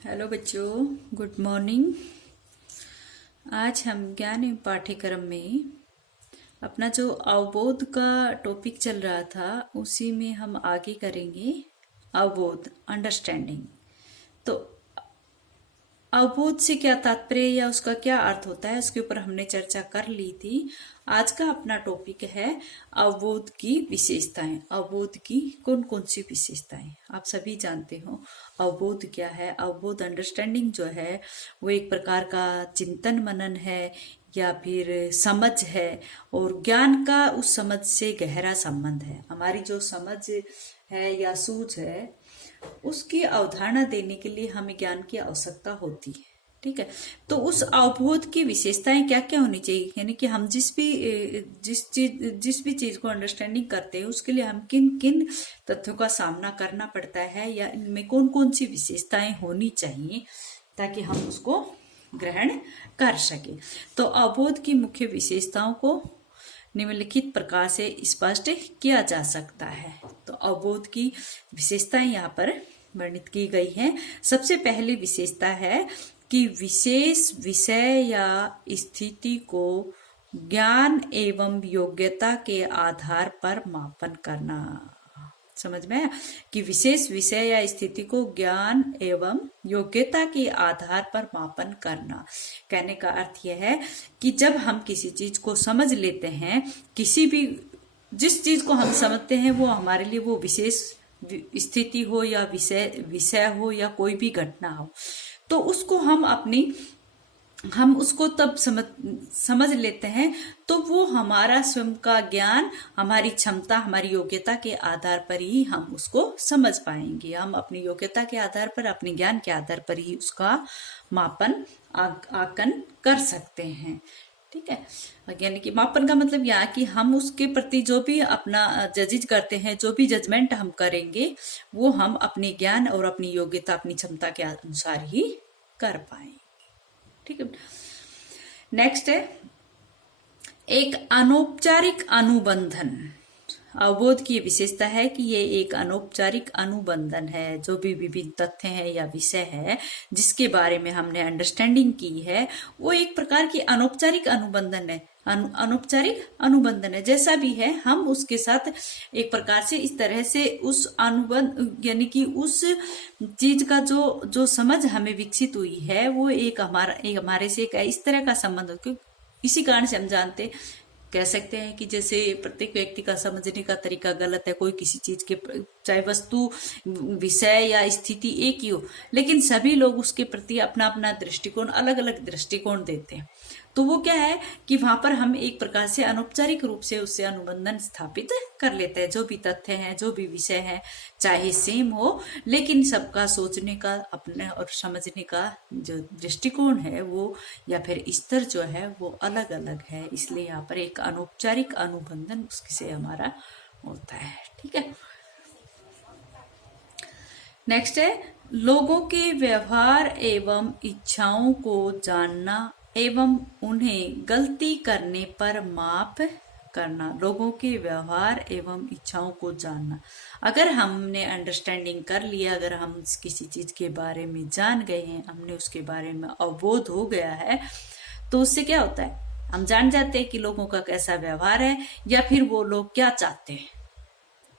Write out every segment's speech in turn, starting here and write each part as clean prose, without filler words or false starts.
Hello बच्चों, good morning. आज हम ज्ञान एवं पाठ्यक्रम में अपना जो अवबोध का टॉपिक चल रहा था उसी में हम आगे करेंगे। अवबोध, अंडरस्टैंडिंग। तो अवबोध से क्या तात्पर्य या उसका क्या अर्थ होता है उसके ऊपर हमने चर्चा कर ली थी। आज का अपना टॉपिक है अवबोध की विशेषताएं। अवबोध की कौन कौन सी विशेषताएं आप सभी जानते हो। अवबोध क्या है? अवबोध, अंडरस्टैंडिंग जो है वो एक प्रकार का चिंतन मनन है या फिर समझ है, और ज्ञान का उस समझ से गहरा संबंध है। हमारी जो समझ है या सूझ है उसकी अवधारणा देने के लिए हमें ज्ञान की आवश्यकता होती है। ठीक है, तो उस अवबोध की विशेषताएं क्या क्या होनी चाहिए, यानी कि हम जिस भी चीज को अंडरस्टैंडिंग करते हैं उसके लिए हम किन किन तथ्यों का सामना करना पड़ता है या इनमें कौन कौन सी विशेषताएं होनी चाहिए ताकि हम उसको ग्रहण कर सके। तो अवबोध की मुख्य विशेषताओं को निम्नलिखित प्रकार से स्पष्ट किया जा सकता है। तो अवबोध की विशेषताएं यहाँ पर वर्णित की गई हैं। सबसे पहली विशेषता है कि विशेष विषय या स्थिति को ज्ञान एवं योग्यता के आधार पर मापन करना। समझ में आया कि विशेष विषय या स्थिति को ज्ञान एवं योग्यता के आधार पर मापन करना। कहने का अर्थ यह है कि जब हम किसी चीज को समझ लेते हैं, किसी भी जिस चीज को हम समझते हैं वो हमारे लिए वो विशेष स्थिति हो या विषय हो या कोई भी घटना हो, तो उसको हम उसको तब समझ लेते हैं तो वो हमारा स्वयं का ज्ञान, हमारी क्षमता, हमारी योग्यता के आधार पर ही हम उसको समझ पाएंगे। हम अपनी योग्यता के आधार पर, अपने ज्ञान के आधार पर ही उसका मापन आकलन कर सकते हैं। ठीक है, यानी कि मापन का मतलब यह कि हम उसके प्रति जो भी अपना जजिज करते हैं, जो भी जजमेंट हम करेंगे वो हम अपने ज्ञान और अपनी योग्यता, अपनी क्षमता के अनुसार ही कर पाएंगे। ठीक है, नेक्स्ट है एक अनौपचारिक अनुबंधन। अवबोध की विशेषता है कि ये एक अनौपचारिक अनुबंधन है। जो भी विभिन्न तथ्य है या विषय है जिसके बारे में हमने अंडरस्टैंडिंग की है वो एक प्रकार की अनौपचारिक अनुबंधन है। अनौपचारिक अनुबंधन है, जैसा भी है हम उसके साथ एक प्रकार से इस तरह से उस अनुबंध, यानी कि उस चीज का जो समझ हमें विकसित हुई है वो एक हमारे से एक इस तरह का संबंध हो। इसी कारण से हम जानते कह सकते हैं कि जैसे प्रत्येक व्यक्ति का समझने का तरीका गलत है। कोई किसी चीज के, चाहे वस्तु, विषय या स्थिति एक ही हो, लेकिन सभी लोग उसके प्रति अपना अपना दृष्टिकोण, अलग अलग दृष्टिकोण देते हैं। तो वो क्या है कि वहां पर हम एक प्रकार से अनौपचारिक रूप से उससे अनुबंधन स्थापित कर लेते हैं। जो भी तथ्य हैं, जो भी विषय है, चाहे सेम हो, लेकिन सबका सोचने का, अपने और समझने का जो दृष्टिकोण है वो या फिर स्तर जो है वो अलग अलग है। इसलिए यहाँ पर एक अनौपचारिक अनुबंधन उससे हमारा होता है। ठीक है, नेक्स्ट है लोगों के व्यवहार एवं इच्छाओं को जानना एवं उन्हें गलती करने पर माफ करना। लोगों के व्यवहार एवं इच्छाओं को जानना। अगर हमने अंडरस्टैंडिंग कर लिया, अगर हम किसी चीज के बारे में जान गए हैं, हमने उसके बारे में अवबोध हो गया है, तो उससे क्या होता है, हम जान जाते हैं कि लोगों का कैसा व्यवहार है या फिर वो लोग क्या चाहते हैं।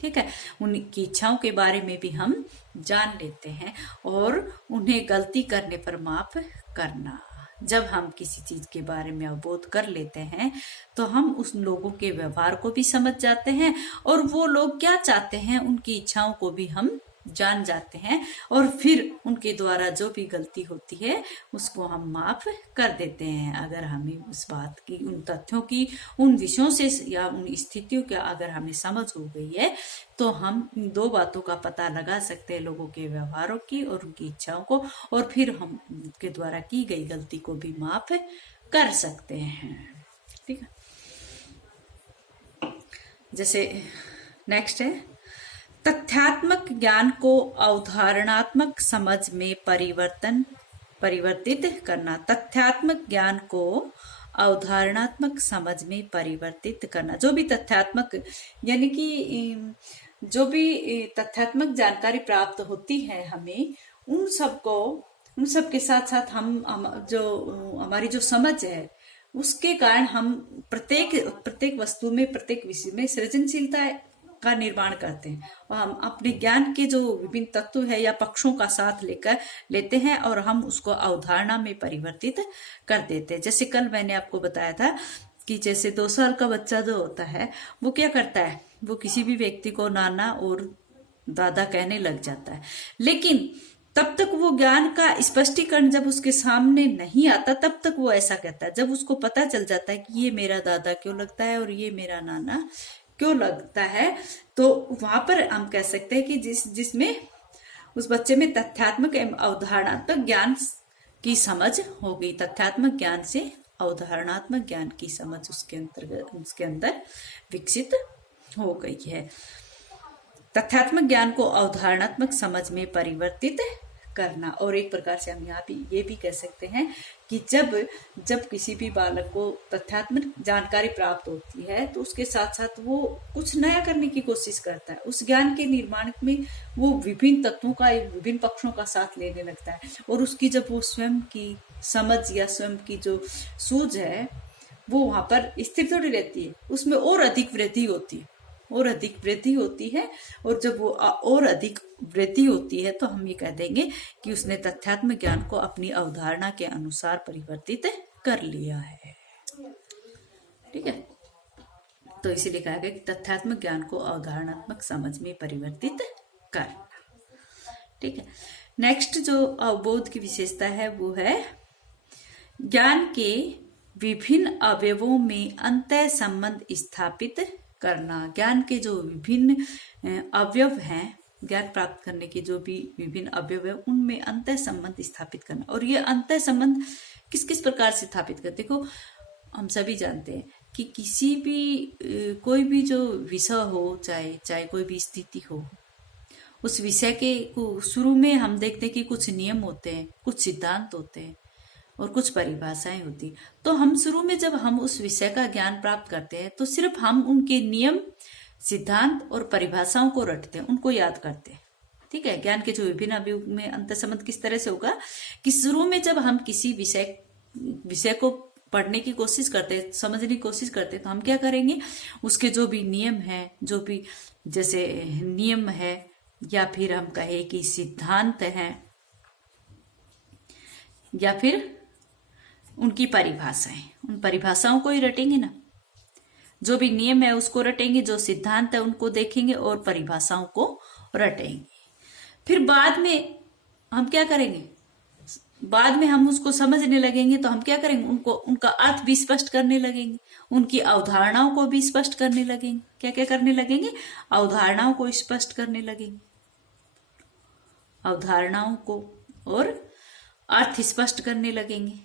ठीक है, उनकी इच्छाओं के बारे में भी हम जान लेते हैं और उन्हें गलती करने पर माफ करना। जब हम किसी चीज के बारे में अवबोध कर लेते हैं तो हम उस लोगों के व्यवहार को भी समझ जाते हैं और वो लोग क्या चाहते हैं, उनकी इच्छाओं को भी हम जान जाते हैं, और फिर उनके द्वारा जो भी गलती होती है उसको हम माफ कर देते हैं। अगर हमें उस बात की, उन तथ्यों की, उन विषयों से या उन स्थितियों का अगर हमें समझ हो गई है तो हम इन दो बातों का पता लगा सकते हैं, लोगों के व्यवहारों की और उनकी इच्छाओं को, और फिर हम उनके द्वारा की गई गलती को भी माफ कर सकते हैं। ठीक है, जैसे नेक्स्ट है तथ्यात्मक ज्ञान को अवधारणात्मक समझ में परिवर्तित करना। तथ्यात्मक ज्ञान को अवधारणात्मक समझ में परिवर्तित करना। जो भी तथ्यात्मक, यानी कि जो भी तथ्यात्मक जानकारी प्राप्त होती है हमें, उन सबको उन सब के साथ साथ जो हमारी जो समझ है उसके कारण हम प्रत्येक वस्तु में, प्रत्येक विषय में सृजनशीलता का निर्माण करते हैं और हम अपने ज्ञान के जो विभिन्न तत्व है या पक्षों का साथ लेते हैं और हम उसको अवधारणा में परिवर्तित कर देते हैं। जैसे कल मैंने आपको बताया था कि जैसे 2 साल का बच्चा जो होता है वो क्या करता है, वो किसी भी व्यक्ति को नाना और दादा कहने लग जाता है, लेकिन तब तक वो ज्ञान का स्पष्टीकरण जब उसके सामने नहीं आता तब तक वो ऐसा कहता है। जब उसको पता चल जाता है कि ये मेरा दादा क्यों लगता है और ये मेरा नाना क्यों लगता है, तो वहां पर हम कह सकते हैं कि जिसमें उस बच्चे में तथ्यात्मक एवं अवधारणात्मक ज्ञान की समझ हो गई। तथ्यात्मक ज्ञान से अवधारणात्मक ज्ञान की समझ उसके अंदर विकसित हो गई है। तथ्यात्मक ज्ञान को अवधारणात्मक समझ में परिवर्तित करना। और एक प्रकार से हम यहाँ पे ये भी कह सकते हैं कि जब किसी भी बालक को तथ्यात्मक जानकारी प्राप्त होती है तो उसके साथ साथ वो कुछ नया करने की कोशिश करता है। उस ज्ञान के निर्माण में वो विभिन्न तत्वों का, विभिन्न पक्षों का साथ लेने लगता है और उसकी जब वो स्वयं की समझ या स्वयं की जो सूझ है वो वहां पर स्थिर थोड़ी रहती है, उसमें और अधिक वृद्धि होती है और जब वो और अधिक वृद्धि होती है तो हम ये कह देंगे कि उसने तथ्यात्मक ज्ञान को अपनी अवधारणा के अनुसार परिवर्तित कर लिया है। ठीक है, तो इसीलिए कहा गया कि तथ्यात्मक ज्ञान को अवधारणात्मक समझ में परिवर्तित कर। ठीक है, नेक्स्ट जो अवबोध की विशेषता है वो है ज्ञान के विभिन्न अवयवों में अंतः संबंध स्थापित करना। ज्ञान के जो विभिन्न अवयव हैं, ज्ञान प्राप्त करने के जो भी विभिन्न अवयव है उनमें अंतः संबंध स्थापित करना। और ये अंतः संबंध किस किस प्रकार से स्थापित करते, देखो हम सभी जानते हैं कि किसी भी कोई भी जो विषय हो, चाहे कोई भी स्थिति हो, उस विषय के शुरू में हम देखते हैं कि कुछ नियम होते हैं, कुछ सिद्धांत होते हैं और कुछ परिभाषाएं होती। तो हम शुरू में जब हम उस विषय का ज्ञान प्राप्त करते हैं तो सिर्फ हम उनके नियम, सिद्धांत और परिभाषाओं को रटते हैं, उनको याद करते हैं। ठीक है, ज्ञान के जो विभिन्न अवयव में अंतर संबंध किस तरह से होगा कि शुरू में जब हम किसी विषय को पढ़ने की कोशिश करते हैं, समझने की कोशिश करते हैं, तो हम क्या करेंगे, उसके जो भी नियम है, जो भी जैसे नियम है या फिर हम कहे कि सिद्धांत है या फिर उनकी परिभाषाएं, उन परिभाषाओं को ही रटेंगे ना। जो भी नियम है उसको रटेंगे, जो सिद्धांत है उनको देखेंगे और परिभाषाओं को रटेंगे। फिर बाद में हम क्या करेंगे, बाद में हम उसको समझने लगेंगे तो हम क्या करेंगे, उनका अर्थ भी स्पष्ट करने लगेंगे, उनकी अवधारणाओं को भी स्पष्ट करने लगेंगे। क्या क्या करने लगेंगे, अवधारणाओं को स्पष्ट करने लगेंगे, अवधारणाओं को और अर्थ स्पष्ट करने लगेंगे,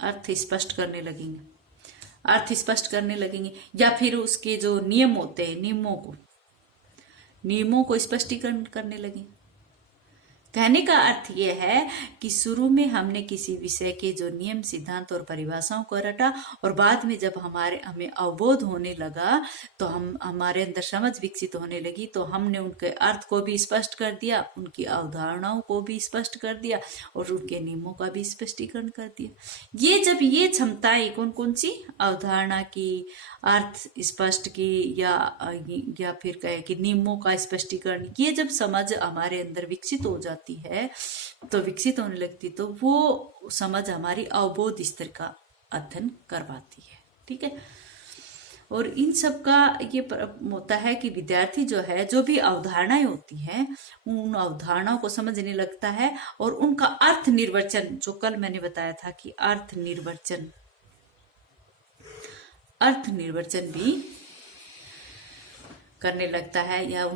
अर्थ स्पष्ट करने लगेंगे या फिर उसके जो नियम होते हैं, नियमों को स्पष्टीकरण करने लगेंगे। कहने का अर्थ यह है कि शुरू में हमने किसी विषय के जो नियम, सिद्धांत और परिभाषाओं को रटा और बाद में जब हमें अवबोध होने लगा तो हमारे अंदर समझ विकसित होने लगी, तो हमने उनके अर्थ को भी स्पष्ट कर दिया, उनकी अवधारणाओं को भी स्पष्ट कर दिया और उनके नियमों का भी स्पष्टीकरण कर दिया। जब ये क्षमताएं कौन कौन सी, अवधारणा की, अर्थ स्पष्ट की या फिर कहे कि नियमों का स्पष्टीकरण, ये जब समझ हमारे अंदर विकसित हो जाती है, तो विकसित होने लगती, तो वो समझ हमारी अवबोध स्तर का अध्ययन करवाती है। ठीक है, और इन सब का ये होता है कि विद्यार्थी जो है, जो भी अवधारणाएं होती हैं, उन अवधारणाओं को समझने लगता है और उनका अर्थ निर्वचन, जो कल मैंने बताया था कि अर्थ निर्वचन भी करने लगता है, या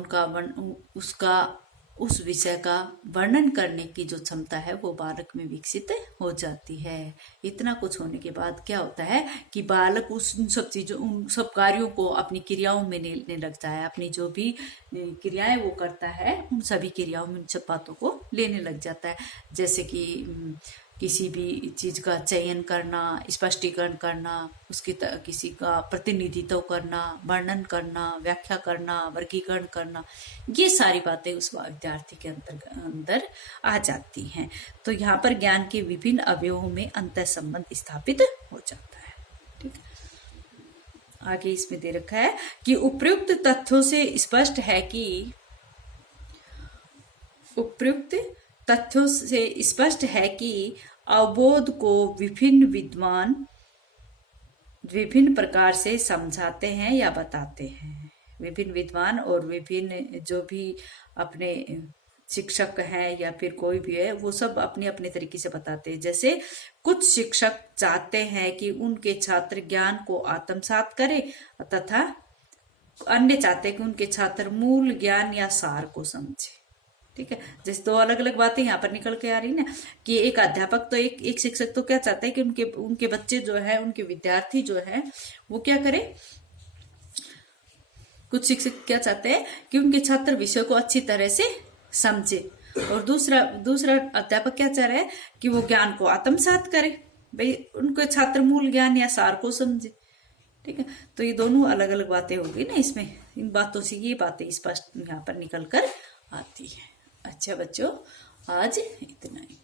उस विषय का वर्णन करने की जो क्षमता है वो बालक में विकसित हो जाती है। इतना कुछ होने के बाद क्या होता है कि बालक उन सब कार्यों को अपनी क्रियाओं में लेने लगता है, अपनी जो भी क्रियाएं वो करता है उन सभी क्रियाओं में उन सब बातों को लेने लग जाता है। जैसे कि किसी भी चीज का चयन करना, स्पष्टीकरण करना, उसकी किसी का प्रतिनिधित्व करना, वर्णन करना, व्याख्या करना, वर्गीकरण करना, ये सारी बातें उस विद्यार्थी के अंदर आ जाती हैं। तो यहाँ पर ज्ञान के विभिन्न अवयवों में अंतर संबंध स्थापित हो जाता है। ठीक है, आगे इसमें दे रखा है कि उपयुक्त तथ्यों से स्पष्ट है कि अवबोध को विभिन्न विद्वान विभिन्न प्रकार से समझाते हैं या बताते हैं। विभिन्न विद्वान और विभिन्न जो भी अपने शिक्षक हैं या फिर कोई भी है, वो सब अपने अपने तरीके से बताते हैं। जैसे कुछ शिक्षक चाहते हैं कि उनके छात्र ज्ञान को आत्मसात करें, तथा अन्य चाहते हैं कि उनके छात्र मूल ज्ञान या सार को समझे। ठीक है, जैसे दो अलग अलग बातें यहाँ पर निकल के आ रही ना, कि एक अध्यापक तो एक शिक्षक तो क्या चाहता है कि उनके बच्चे जो है, उनके विद्यार्थी जो है, वो क्या करे। कुछ शिक्षक क्या चाहते हैं कि उनके छात्र विषय को अच्छी तरह से समझे, और दूसरा अध्यापक क्या चाह रहा है कि वो ज्ञान को आत्मसात करे, भाई उनके छात्र मूल ज्ञान या सार को समझे। ठीक है, तो ये दोनों अलग अलग बातें होगी ना इसमें। इन बातों से ये बातें स्पष्ट यहाँ पर निकल कर आती है। अच्छा बच्चों, आज इतना ही।